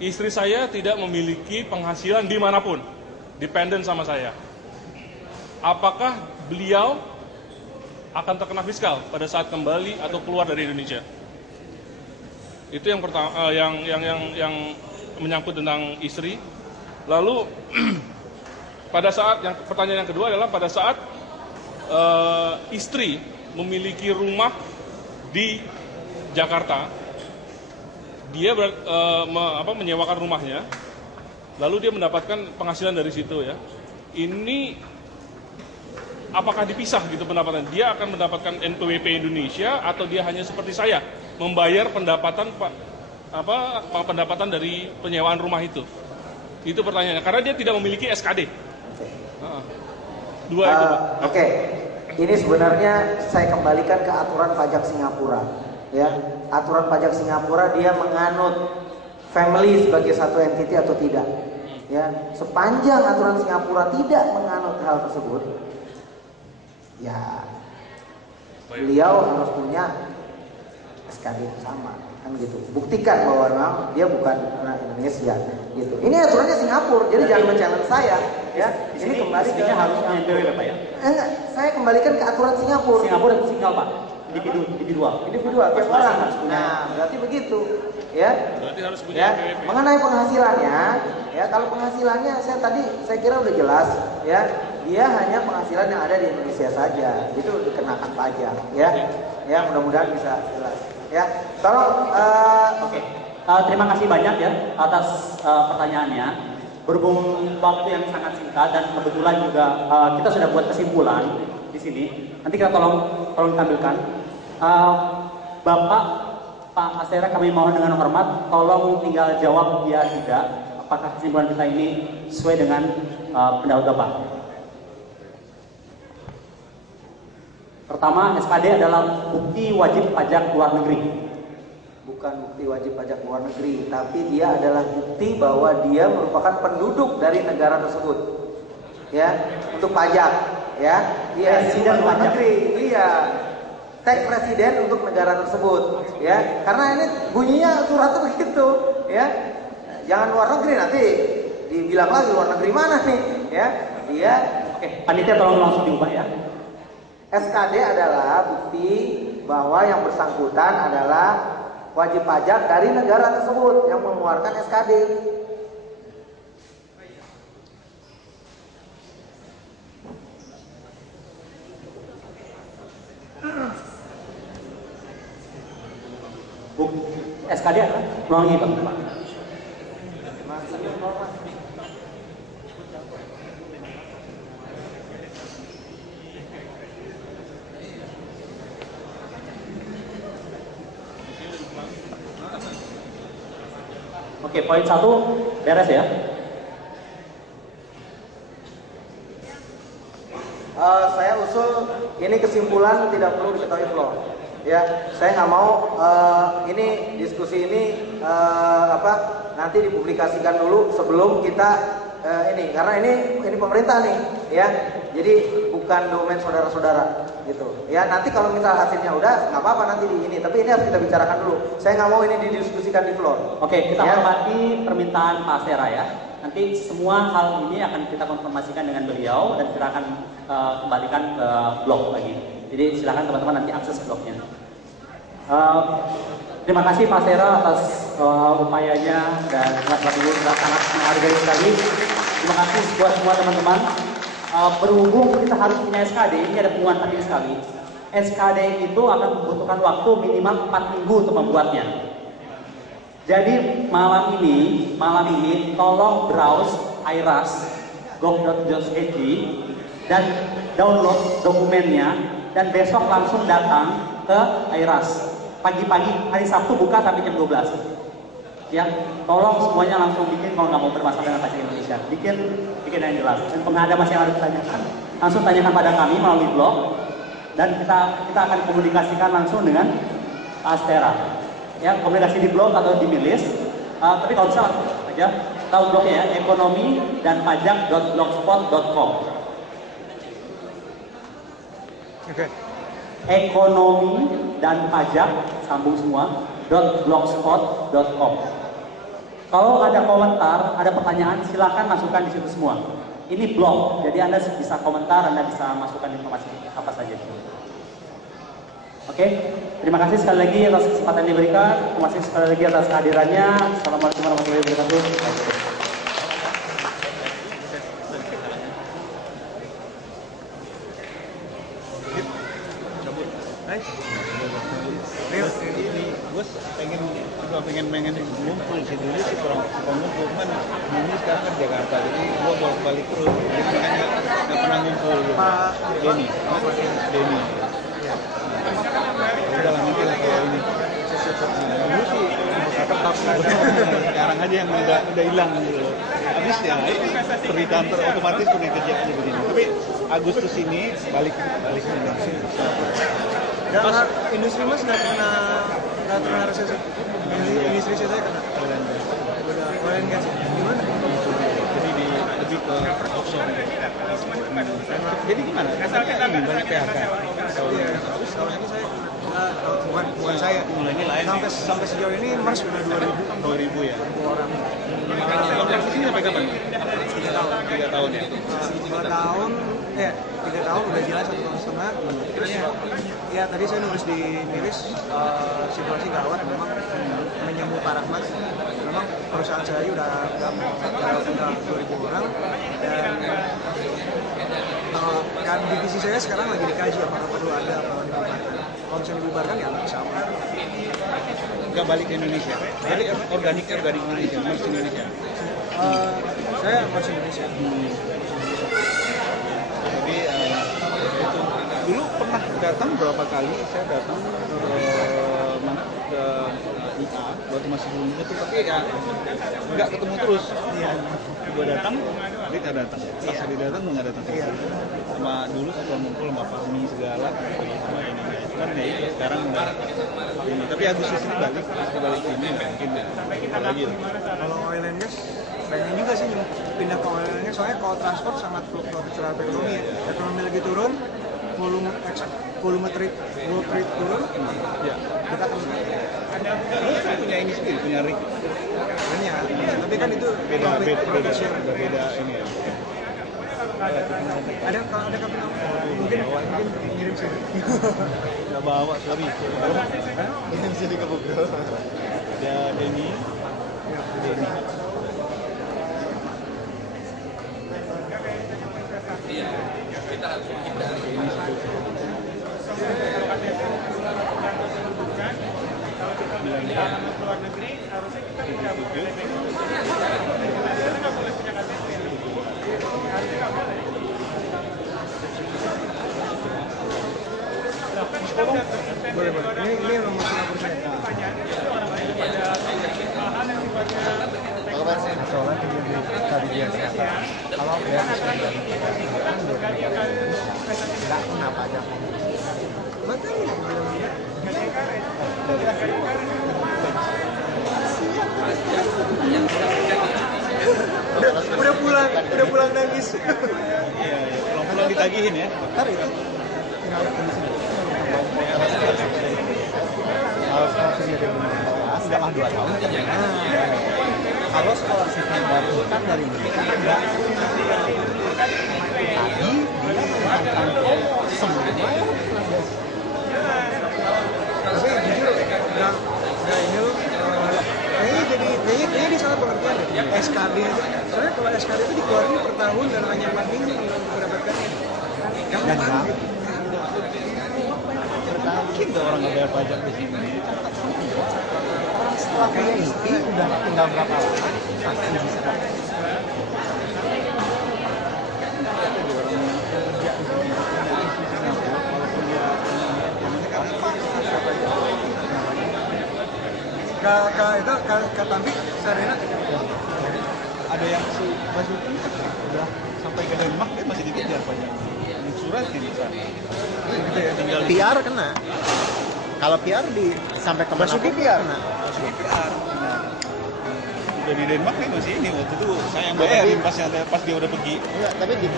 istri saya tidak memiliki penghasilan dimanapun, dependen sama saya. Apakah beliau akan terkena fiskal pada saat kembali atau keluar dari Indonesia? Itu yang pertama, yang menyangkut tentang istri. Lalu pada saat pertanyaan yang kedua adalah pada saat istri memiliki rumah di Jakarta, dia menyewakan rumahnya, lalu dia mendapatkan penghasilan dari situ ya. Ini apakah dipisah gitu pendapatan? Dia akan mendapatkan NPWP Indonesia atau dia hanya seperti saya membayar pendapatan dari penyewaan rumah itu? Itu pertanyaannya. Karena dia tidak memiliki SKD. Dua itu. Oke. Ini sebenarnya saya kembalikan ke aturan pajak Singapura. Ya, aturan pajak Singapura dia menganut family sebagai satu entity atau tidak. Ya, sepanjang aturan Singapura tidak menganut hal tersebut, ya beliau harus punya SKD yang sama, kan gitu. Buktikan bahwa memang dia bukan anak Indonesia, gitu. Ini aturannya Singapura, jadi jangan men-challenge saya, ya. Ini kembali ke harusnya NPWP Pak ya? Enggak, saya kembalikan ke aturan Singapura. Singapura dan Singapura Pak, individual tiap orang harus punya. Nah, berarti begitu, ya. Berarti harus punya Ya, NPWP. mengenai penghasilannya, ya kalau penghasilannya saya kira udah jelas, ya. Dia hanya penghasilan yang ada di Indonesia saja, itu dikenakan pajak, ya. Ya, mudah-mudahan bisa jelas. Ya, tolong. Oke. Terima kasih banyak ya atas pertanyaannya. Berhubung waktu yang sangat singkat dan kebetulan juga kita sudah buat kesimpulan di sini. Nanti kita tolong tampilkan. Bapak Pak Astera, kami mohon dengan hormat tolong tinggal jawab ya tidak. Apakah kesimpulan kita ini sesuai dengan pendapat Bapak? Pertama, SKD adalah bukti wajib pajak luar negeri. Bukan bukti wajib pajak luar negeri, tapi dia adalah bukti bahwa dia merupakan penduduk dari negara tersebut. Ya, untuk pajak, ya. Dia resident luar negeri. Iya. Tag presiden untuk negara tersebut, ya. Karena ini bunyinya suratnya begitu, ya. Jangan luar negeri, nanti dibilang lagi luar negeri mana nih, ya. Dia Oke, panitia tolong langsung diubah ya. SKD adalah bukti bahwa yang bersangkutan adalah wajib pajak dari negara tersebut yang mengeluarkan SKD. SKD apa? Ulang lagi Pak. Oke, poin 1 beres ya. Saya usul ini kesimpulan tidak perlu diketahui floor. Ya, saya nggak mau ini diskusi ini nanti dipublikasikan dulu sebelum kita ini, karena ini pemerintah nih, ya. Jadi bukan domain saudara-saudara gitu. Ya, nanti kalau misal hasilnya udah nggak apa-apa nanti di ini, tapi ini harus kita bicarakan dulu. Saya nggak mau ini didiskusikan di floor. Oke, kita ya. hormati permintaan Pak Astera ya. Nanti semua hal ini akan kita konfirmasikan dengan beliau dan kita akan kembalikan ke blog lagi. Jadi silakan teman-teman nanti akses blognya. Terima kasih Pak Astera atas upayanya dan sangat menghargai sekali. Terima kasih buat semua teman-teman. Berhubung kita harus punya SKD, ini ada pengumuman penting sekali. SKD itu akan membutuhkan waktu minimal 4 minggu untuk membuatnya. Jadi malam ini tolong browse iras.gov.id dan download dokumennya dan besok langsung datang ke iras. Pagi-pagi hari Sabtu buka sampai jam 12. Ya, tolong semuanya langsung bikin kalau nggak mau bermasalah dengan pajak Indonesia. Bikin yang jelas. Dan kalau ada masih yang harus ditanyakan, langsung tanyakan pada kami melalui blog dan kita akan komunikasikan langsung dengan Pak Astera. Ya, komunikasi di blog atau di milis. Tapi kalau bisa langsung aja tahu blognya ya, ekonomi dan pajak.blogspot.com. Oke. Ekonomi dan pajak sambung semua .blogspot.com. Kalau ada komentar, ada pertanyaan, silakan masukkan di situ semua. Ini blog, jadi Anda bisa komentar, Anda bisa masukkan informasi apa saja. Oke, terima kasih sekali lagi atas kesempatan yang diberikan. Terima kasih sekali lagi atas kehadirannya. Assalamualaikum warahmatullahi wabarakatuh. pengen ngumpul sih dulu sih kurang ngumpul, cuman ini sekarang kan Jakarta, jadi gua bolak-balik terus, jadi makanya nggak pernah ngumpul gitu. Denny. Udah lah nanti lah kalau ini. Dulu sih tetap sekarang aja yang udah hilang gitu. Habis ya ini peritaan otomatis punya kerja aja begini. Tapi Agustus ini balik Indonesia. Dan industri mas nggak pernah resesi. Industri saya kena. Oil and gas. Gimana? Jadi lebih ke offshore. Jadi gimana? Ini banyak PHK. Kalau ini saya bukan saya. Mulainya lain. Sampai sejauh ini Mars sudah 2000 ya. orang. Kontrak di sini sampai kapan? 3 tahun. 3 tahun ya. 2 tahun, 3 tahun udah jalan 1,5 tahun. Ya tadi saya nulis di Miris, situasi gawat memang menyambut Pak Rahmat. Memang perusahaan saya udah 2.000 orang dan divisi saya sekarang lagi dikaji apakah perlu ada apa dibubarkan. Kalau misalnya dibubarkan ya nggak sama. Nggak balik ke Indonesia. Jadi organik Indonesia, Mars Indonesia. Saya masih Indonesia. Jadi itu dulu pernah datang berapa kali saya datang ke IA waktu masih belum itu, tapi ya nggak ketemu terus. Iya. Gua datang, dia nggak datang. Pas dia datang nggak datang. Iya. Sama dulu suka ngumpul sama Fahmi segala, sama ini. Kan ya itu sekarang nggak ini. Tapi Agustus ini balik ini mungkin lagi. Kalau oil and gas banyak juga sih pindah ke oil and gas, soalnya kalau transport sangat fluktuatif terhadap ekonomi ya. Ekonomi lagi turun, volume trade turun, Ya. kita akan Lu kan punya ini sendiri, punya rig. banyak. Tapi kan itu Beda profesional. ini ya. Ada kapal mungkin ngirim sini. Nggak bawa, sorry. Kirim sini ke Bogor. Ada Denny. Boleh. Ini yang nomor Singapura saya. Tadi dia kesehatan. Kalau dia nggak kena pajak. Makanya udah pulang nangis. Iya. Pulang ditagihin ya. Ntar itu tinggal di sini. Kalau sekolah 2014, setelah 2 tahun kan kalau sekolah sipil baru kan dari mereka enggak. Tadi dia mengatakan semua. Tapi jujur nggak ini loh. Kayaknya dia salah pengertian deh. SKD itu. Soalnya kalau SKD itu dikeluarin per tahun dan hanya 4 minggu untuk mendapatkannya. Dan enggak. Mungkin nggak orang nggak bayar pajak di sini. Orang setelah punya IP udah tinggal berapa lama pasti bisa dapat. Kak Tampi, Sarena. Ada yang si Basuki udah sampai ke Denmark, dia masih dikejar pajak. Surat ini tinggal PR kena. Kalau PR sampai ke mana? Basuki PR. Kena. PR. Udah di Denmark nih masih ini, waktu itu saya yang bayarin pas dia udah pergi. Enggak, tapi di